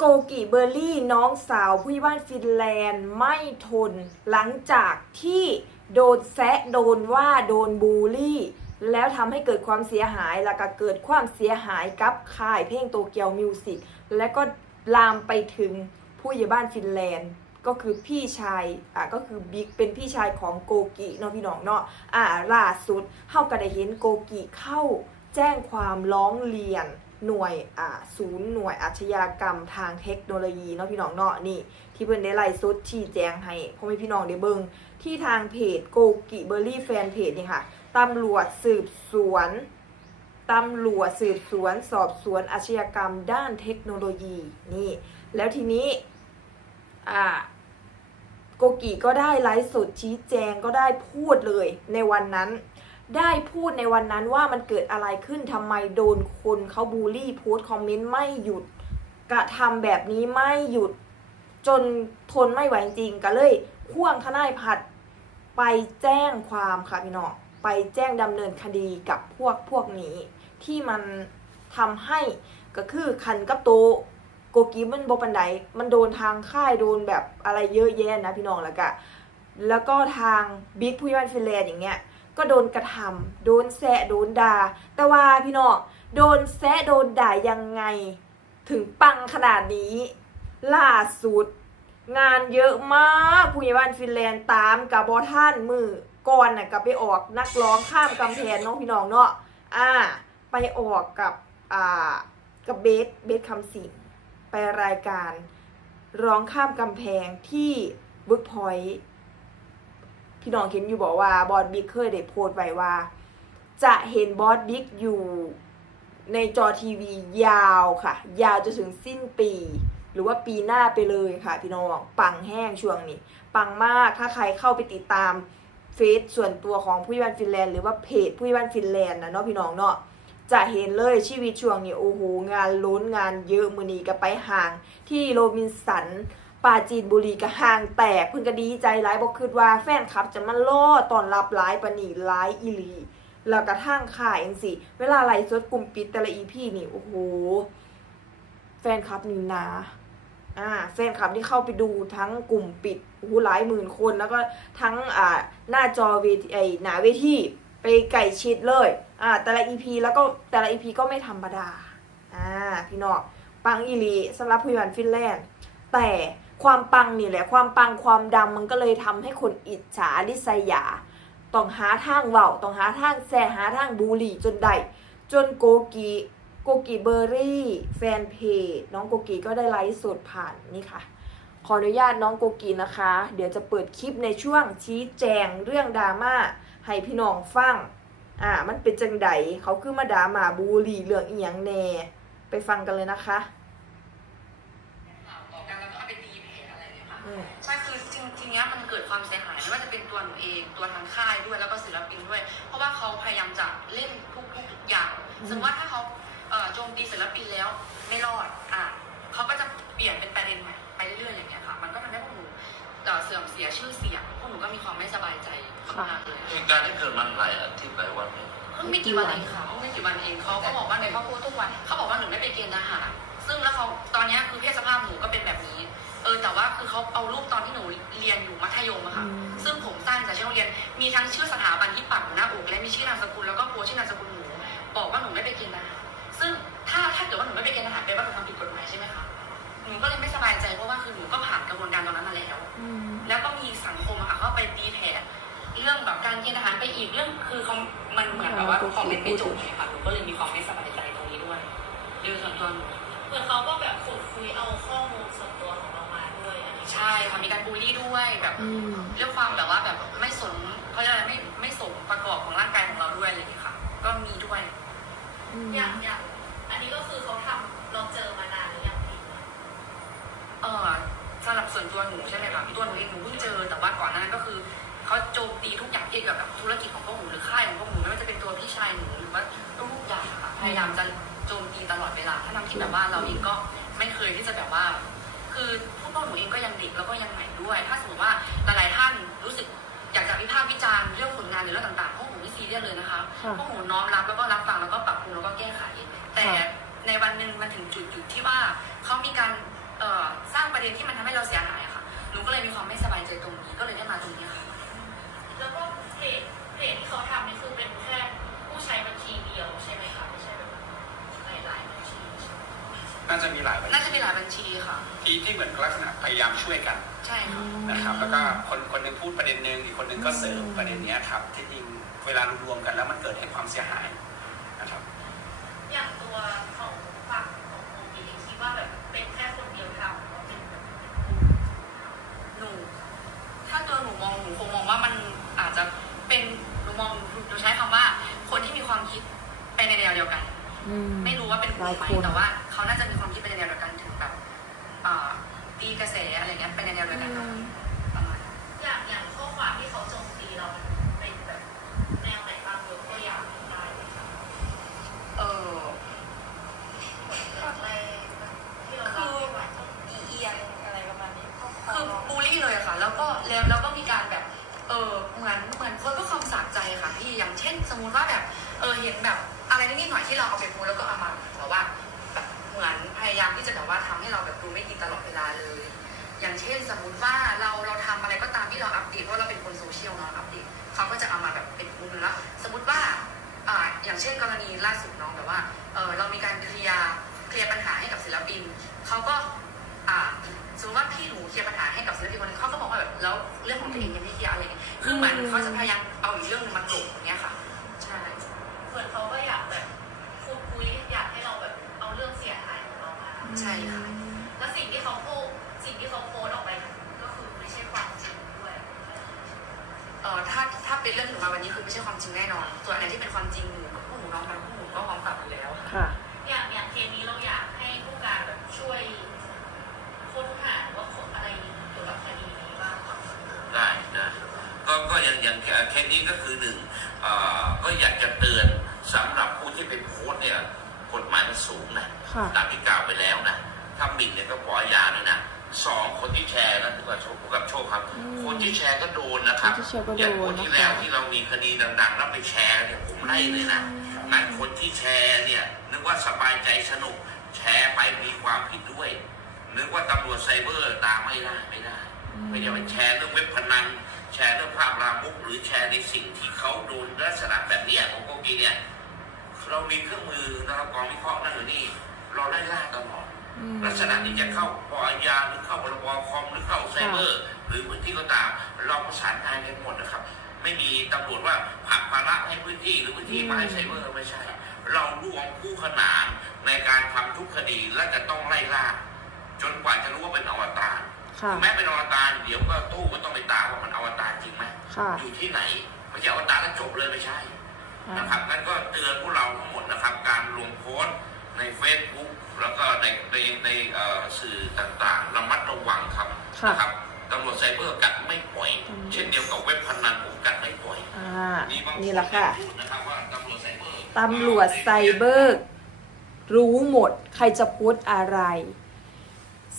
โกกิเบอร์รี่น้องสาวผู้ใหญ่บ้านฟินแลนด์ไม่ทนหลังจากที่โดนแซะโดนว่าโดนบูลลี่แล้วทำให้เกิดความเสียหายแล้วก็เกิดความเสียหายกับค่ายเพลงโตเกียวมิวสิกและก็ลามไปถึงผู้ใหญ่บ้านฟินแลนด์ก็คือพี่ชายก็คือบิ๊กเป็นพี่ชายของโกกิเนาะพี่น้องเนาะล่าสุดเฮาก็ได้เห็นโกกิเข้าแจ้งความร้องเรียนหน่วยศูนย์หน่วยอาชญากรรมทางเทคโนโลยีเนาะพี่น้องเนาะนี่ที่เพิ่นได้ไลฟ์สดชี้แจงให้พ่อแม่พี่น้องได้เบิ่งที่ทางเพจโกกิเบอร์รี่แฟนเพจนี่ค่ะตำรวจสืบสวนสอบสวนอาชญากรรมด้านเทคโนโลยีนี่แล้วทีนี้โกกิก็ได้ไลฟ์สดชี้แจงก็ได้พูดเลยในวันนั้นว่ามันเกิดอะไรขึ้นทำไมโดนคนเขาบูลลี่โพสต์คอมเมนต์ไม่หยุดกระทำแบบนี้ไม่หยุดจนทนไม่ไหวจริงก็เลยพ่วงทนายพัดไปแจ้งความค่ะพี่น้องไปแจ้งดำเนินคดีกับพวกนี้ที่มันทำให้ก็คือคันกับโตโกกิมันบปันไดมันโดนทางค่ายโดนแบบอะไรเยอะแยะนะพี่น้องแล้วก็ทางบิ๊กผู้ใหญ่บ้านฟินแลนด์อย่างเงี้ยก็โดนกระทำโดนแซะโดนด่าแต่ว่าพี่น้องโดนแซะโดนด่ายังไงถึงปังขนาดนี้ล่าสุดงานเยอะมากผู้ใหญ่บ้านฟินแลนด์ตามกับบอท่านมือก่อนน่ะกับไปออกนักร้องข้ามกำแพงน้องพี่น้องเนาะไปออกกับเบสคำสิงไปรายการร้องข้ามกำแพงที่เวิร์กพอยต์พี่น้องเห็นอยู่บอกว่าบอสบิ๊กเคยได้โพสต์ไว้ว่าจะเห็นบอสบิ๊กอยู่ในจอทีวียาวค่ะยาวจนถึงสิ้นปีหรือว่าปีหน้าไปเลยค่ะพี่น้องปังแห้งช่วงนี้ปังมากถ้าใครเข้าไปติดตามเฟซส่วนตัวของผู้ใหญ่บ้านฟินแลนด์หรือว่าเพจผู้ใหญ่บ้านฟินแลนด์นะเนาะพี่น้องเนาะจะเห็นเลยชีวิตช่วงนี้โอ้โหงานล้นงานเยอะมือนี้ก็ไปห่างที่โรบินสันปราจีนบุรีก็ห่างแตกเพิ่งก็ดีใจหลายบอกคือว่าแฟนคลับจะมาล่อตอนรับหลายปานนี้หลายอีหลีแล้วกระทั่งข่ายเองสิเวลาไลฟ์สดกลุ่มปิดแต่ละอีพีนี่โอ้โหแฟนคลับนี่นะแฟนคลับที่เข้าไปดูทั้งกลุ่มปิดโอ้โหหลายหมื่นคนแล้วก็ทั้งหน้าจอเวทีหน้าเวทีไปไก่ชิดเลยแต่ละ EP แล้วก็แต่ละ EP ก็ไม่ธรรมดาพี่น้องปังอีหลีสำหรับผู้ใหญ่บ้านฟินแลนด์แต่ความปังนี่แหละความปังความดังมันก็เลยทำให้คนอิจฉาริษยาต้องหาทางเว้าต้องหาทางแซ่หาทางบูลลี่จนได้จนโกกิเบอร์รี่แฟนเพจน้องโกกิก็ได้ไลฟ์สดผ่านนี่ค่ะขออนุญาตน้องโกกินะคะเดี๋ยวจะเปิดคลิปในช่วงชี้แจงเรื่องดราม่าให้พี่น้องฟังมันเป็นจังไดเขาคือมาด่ามาบูลลี่เรื่องอีหยังแน่ไปฟังกันเลยนะคะต่อกันแล้วก็เอาไปตีแผลอะไรเนี่ยค่ะใช่คือจริงๆเนี้ยมันเกิดความเสียหายไม่ว่าจะเป็นตัวหนูเองตัวทางค่ายด้วยแล้วก็ศิลปินด้วยเพราะว่าเขาพยายามจะเล่นทุกอย่างสมมติว่าถ้าเขาโจมตีศิลปินแล้วไม่รอดเขาก็จะเปลี่ยนเป็นประเด็นใหม่ไปเรื่อยๆอย่างเงี้ยค่ะมันก็ทำให้พวกหนูเสื่อมเสียชื่อเสียงพวกหนูก็มีความไม่สบายใจมากเลยเหตุการณ์ที่เกิดมันหลายอาทิตย์หลายวันเพิ่งไม่กี่วันเองค่ะไม่กี่วันเองเขาก็บอกว่าในเขาพูดทุกวันเขาบอกว่าหนูไม่ไปเกณฑ์ทหารซึ่งแล้วเขาตอนนี้คือเพศสภาพหนูก็เป็นแบบนี้แต่ว่าคือเขาเอารูปตอนที่หนูเรียนอยู่มัธยมอะค่ะซึ่งผมสั้นจากชื่อโรงเรียนมีทั้งชื่อสถาบันที่ปักหน้าอกและมีชื่อนามสกุลแล้วก็โพสชื่อนามสกุลหนูบอกว่าหนูไม่ไปเกณฑ์ทหารซึ่งถ้าเกิดว่าหนูไม่ไปเกณฑ์ทหารแปลว่าหนูทำผิดกฎหมายใช่ไหมคะหนูก็เลยไม่สบายใจเพราะว่าคือหนูก็ผ่านกระบวนการตรงนั้นมาแล้วก็มีสังคมอะค่ะเข้าไปตีแผ่เรื่องแบบการเกณฑ์ทหารไปอีกเรื่องคือเขามันเหมือนแบบว่าคอมเมนต์ไม่จบค่ะหนูก็เลยมีความไม่สบายใจตรงนี้ด้วยโดยส่วนตัวหนูเหมือนเขาก็แบบขุดคุยเอาข้อมูลส่วนตัวของเรามาด้วยใช่ค่ะมีการบูลลี่ด้วยแบบเรื่องความแบบว่าแบบไม่สนเขาเรียกอะไรไม่สมประกอบของร่างกายของเราด้วยอะไรอย่างเงี้ยค่ะก็มีด้วยอย่างอันนี้ก็คือเขาทำเราเจอมานานหรือยังพี่สำหรับส่วนตัวหนูใช่ไหมคะตัวหนูเองหนูเพิ่งเจอแต่ว่าก่อนหน้านั้นก็คือเขาโจมตีทุกอย่างเกี่ยวกับแบบธุรกิจของพวกหนูหรือค่ายของพวกหนูไม่ว่าจะเป็นตัวพี่ชายหนูหรือว่าทุกอย่างค่ะพยายามจะโจมตีตลอดเวลาถ้าทำที่แบบว่าเราเองก็ไม่เคยที่จะแบบว่าคือพวกหนูเองก็ยังเด็กแล้วก็ยังใหม่ด้วยถ้าสมมติว่าหลายๆท่านรู้สึกอยากจะวิพากษ์วิจารณ์เรื่องผลงานหรือเรื่องต่างๆพวกหนูไม่ซีเรียสเลยนะคะพวกหนูน้อมรับแล้วก็รับฟังแล้วก็ปรับปรุงแล้วก็แก้ไขแต่ในวันหนึ่งมันถึงจุดที่ว่าเขามีการ สร้างประเด็นที่มันทำให้เราเสียหายอะค่ะหนูก็เลยมีความไม่สบายใจตรงนี้ก็เลยได้มาตรงนี้ค่ะแล้วก็เพจที่เขาทำนี่คือเป็นแค่ผู้ใช้บัญชีเดียวใช่ไหมคะไม่ใช่แบบหลายบัญชีน่าจะมีหลายบัญชีค่ะที่เหมือนลักษณะพยายามช่วยกันใช่ค่ะนะครับแล้วก็คนหนึ่งพูดประเด็นหนึ่งอีกคนหนึ่งก็เสริมประเด็นนี้ครับที่จริงเวลารวมกันแล้วมันเกิดให้ความเสียหายนะครับอย่างตัวของฝั่งของโอเคคิดว่าแบบเป็นแค่คนเดียวทำก็เป็นหนูถ้าตัวหนูมองหนูคงมองว่ามันอาจจะเป็นหนูใช้คำว่าคนที่มีความคิดไปในแนวเดียวกันไม่รู้ว่าเป็นกลุ่มไหมแต่ว่าเขาน่าจะมีความคิดไปในแนวเดียวกันถึงแบบตีกระแสอะไรเงี้ยไปในแนวเดียวกันประมาณอย่างข้อความที่เขาโจมตีเราเป็นแบบแนวไหนบ้างยกตัวอย่างได้ไหมคะอะไรที่เราคือเอียงอะไรประมาณนี้คือบูลลี่เลยค่ะแล้วก็มีการแบบเหมือนคนเพื่อความสะใจค่ะพี่อย่างเช่นสมมุติว่าแบบเห็นแบบอะไรนิดๆหน่อยที่เราเอาไปโพสแล้วก็เอามาแบบว่าแบบเหมือนพยายามที่จะแบบว่าทำให้เราแบบดูไม่ดีตลอดเวลาเลยอย่างเช่นสมมุติว่าเราทำอะไรก็ตามที่เราอัปเดตเพราะเราเป็นคนโซเชียลเนาะอัปเดตเขาก็จะเอามาแบบเป็นมุมนึงแล้วสมมติว่าอย่างเช่นกรณีล่าสุดน้องแบบว่าเรามีการเคลียร์ปัญหาให้กับศิลปินเขาก็สมมติว่าพี่หนูเคลียร์ปัญหาให้กับศิลปินคนนึงเขาก็บอกว่าแบบแล้วเรื่องของตัวเองยังไม่เคลียร์อะไรคือเหมือนเขาจะพยายามเอาอีกเรื่องนึงมากลบอย่างเงี้ยค่ะใช่เหมือนเขาก็อยากแบบพูดคุยอยากให้เราแบบเอาเรื่องเสียหายของเรามาใช่ค่ะแล้วสิ่งที่เขาโพสออกไปก็คือไม่ใช่ความจริงด้วยถ้าเป็นเรื่องหนูมาวันนี้คือไม่ใช่ความจริงแน่นอนส่วนอะไรที่เป็นความจริงหนูกับพวกหนูน้องกันพวกหนูก็พร้อมกลับอยู่แล้วค่ะอย่างเคสนี้เราอยากให้ผู้การแบบช่วยค้นหาว่าอะไรเกี่ยวกับคดีนี้บ้างได้ก็อย่างเคสนี้ก็คือหนึ่งก็อยากจะเตือนสำหรับผู้ที่ไปโพสเนี่ยกฎหมายมันสูงนะตามที่กล่าวไปแล้วนะถ้าหมิ่นเนี่ยก็ปล่อยยาเลยนะสองคนที่แชร์นะถือว่าโชคครับคนที่แชร์ก็โดนนะครับอย่างคนที่แล้วที่เรามีคดีดังๆแล้วไปแชร์เนี่ยผมไล่เลยนะงั้นคนที่แชร์เนี่ยนึกว่าสบายใจสนุกแชร์ไปมีความผิดด้วยนึกว่าตำรวจไซเบอร์ตามไม่ได้ไม่ใช่ไปแชร์เรื่องเว็บพนันแชร์เรื่องภาพลามกหรือแชร์ในสิ่งที่เขาโดนลักษณะแบบนี้ของโกกีเนี่ยเรามีเครื่องมือนะครับกองวิเคราะห์นั่นหรือนี่เราไล่ล่าตลอดลักษณะที่จะเข้าปอยยาหรือเข้าพรบคอมหรือเข้าไซเบอร์หรือพื้นที่ก็ตามเราประสานงานกันหมดนะครับไม่มีตำรวจว่าผลักภาระให้พื้นที่หรือพื้นที่มาให้ไซเบอร์ไม่ใช่เราร่วมคู่ขนานในการทำทุกคดีและจะต้องไล่ล่าจนกว่าจะรู้ว่าเป็นอวตารแม้เป็นอวตารเดี๋ยวก็ตู้ก็ต้องไปตามว่ามันอวตารจริงไหมอยู่ที่ไหนไม่ใช่อวตารแล้วจบเลยไม่ใช่นะครับงั้นก็เตือนพวกเราทั้งหมดนะครับการลงโพสต์ใน Facebook แล้วก็ในสื่อต่างๆระมัดระวังครับนะครับตำรวจไซเบอร์กัดไม่ปล่อยเช่นเดียวกับเว็บพนันผมกัดไม่ปล่อยนี่แหละค่ะตำรวจไซเบอร์รู้หมดใครจะโพสอะไร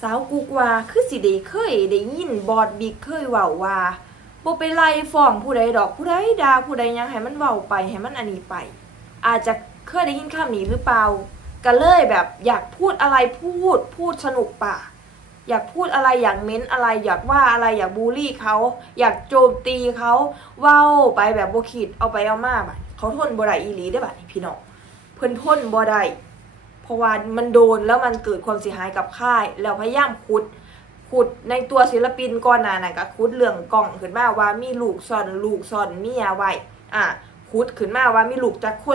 สาวกุกว่าคือสิได้เคยได้ยินบอดบิ๊กเคยเว้าว่าบ่ไปไล่ฟ้องผู้ใดดอกผู้ใดด่าผู้ใดยังให้มันเว้าไปให้มันอันนี้ไปอาจจะเคยได้ยินคำนี้หรือเปล่าก็เลยแบบอยากพูดอะไรพูดสนุกปากอยากพูดอะไรอยากเม้นอะไรอยากว่าอะไรอยากบูลลี่เขาอยากโจมตีเขาเว้าไปแบบบ่คิดเอาไปเอามาบัดเขาทนบ่ได้อีหลีได้บัดนี้พี่น้องเพิ่นทนบ่ได้เพราะว่ามันโดนแล้วมันเกิดความเสียหายกับค่ายแล้วพยายามขุดในตัวศิลปินก่อนหน้านั้นก็ขุดเรื่องกล้องขึ้นมาว่ามีลูกซ่อนเมียไว้ขุดขึ้นมาว่ามีลูกจักค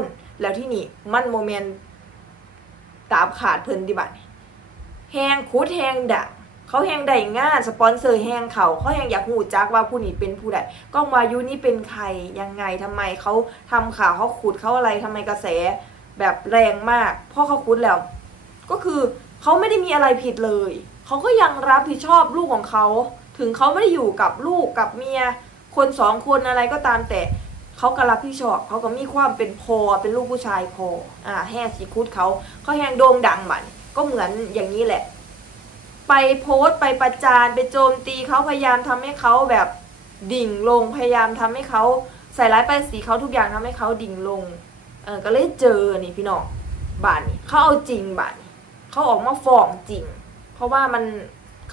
นแล้วที่นี่มันโมเมนต์ตามขาดเพิ่นดิบัดแฮงขุดแฮงด่าเขาแฮงได้งานสปอนเซอร์แฮงเขาแฮงอยากฮู้จักว่าผู้นี้เป็นผู้ใดก้องวายุนี่เป็นใครยังไงทำไมเขาทำข่าวเขาขุดเขาอะไรทำไมกระแสแบบแรงมากเพราะเขาขุดแล้วก็คือเขาไม่ได้มีอะไรผิดเลยเขาก็ยังรับผิดชอบลูกของเขาถึงเขาไม่ได้อยู่กับลูกกับเมียคนสองคนอะไรก็ตามแต่เขาก็รับผิดชอบเขาก็มีความเป็นพอเป็นลูกผู้ชายพอแห้งสีคุดเขาแห้งโด่งดังบัดก็เหมือนอย่างนี้แหละไปโพสต์ไปประจานไปโจมตีเขาพยายามทำให้เขาแบบดิ่งลงพยายามทำให้เขาใส่ร้ายป้ายสีเขาทุกอย่างทำให้เขาดิ่งลงก็เลยเจอนี่พี่น้องบ้านนี้เขาเอาจริงบ้านนี้เขาออกมาฟ้องจริง เพราะว่ามัน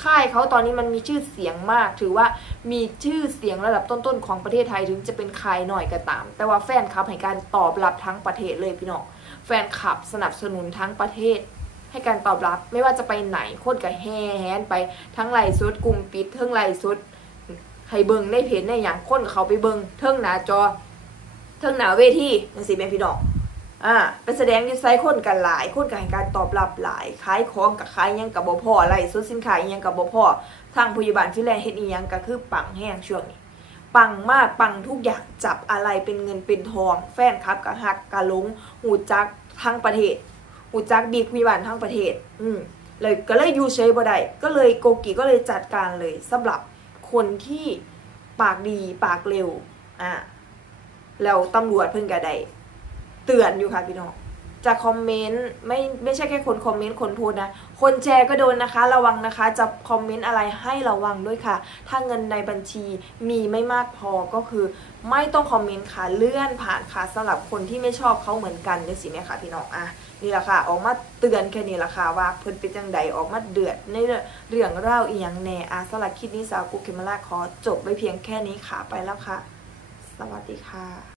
ค่ายเขาตอนนี้มันมีชื่อเสียงมากถือว่ามีชื่อเสียงระดับต้นๆของประเทศไทยถึงจะเป็นค่ายหน่อยก็ตามแต่ว่าแฟนคลับให้การตอบรับทั้งประเทศเลยพี่น้องแฟนคลับสนับสนุนทั้งประเทศให้การตอบรับไม่ว่าจะไปไหนคนก็แห่ไปทั้งไลฟ์สดกลุ่มปิดทั้งไลฟ์สดให้เบิ่งในเพจในอย่างคนเขาไปเบิ่งเทิงหน้าจอเทิงหน้าเวทีจังซี่แม่พี่น้องไปแสดงอยู่ไซคนกันหลายคนก็ให้การตอบรับหลายขายของกับขายยังกับบ่พอไลฟ์สดสินค้ายังกับบ่พอทางพยาบาลฟินแลนด์เฮ็ดอีหยังก็คือปังแห้งช่วงนี้ปังมากปังทุกอย่างจับอะไรเป็นเงินเป็นทองแฟนคลับก็ฮักก็หลงหูจักทั้งประเทศหูจักบิ๊กพยาบาลทั้งประเทศเลยก็เลยอยู่เฉยบ่ได้ก็เลยโกกิก็เลยจัดการเลยสำหรับคนที่ปากดีปากเร็วแล้วตำรวจเพิ่นก็ได้เตือนอยู่ค่ะพี่น้องจะคอมเมนต์ไม่ใช่แค่คนคอมเมนต์คนโพสนะคนแชร์ก็โดนนะคะระวังนะคะจะคอมเมนต์อะไรให้ระวังด้วยค่ะถ้าเงินในบัญชีมีไม่มากพอก็คือไม่ต้องคอมเมนต์ค่ะเลื่อนผ่านค่ะสำหรับคนที่ไม่ชอบเขาเหมือนกันจังซี่แม่ค่ะพี่น้องนี่แหละค่ะออกมาเตือนแค่นี้แหละค่ะว่าเพิ่นเป็นจังใดออกมาเดือดในเรื่องราวอีหยังแน่สำหรับคลิปนี้สาวกุ๊กเขมราชขอจบไว้เพียงแค่นี้ค่ะไปแล้วค่ะสวัสดีค่ะ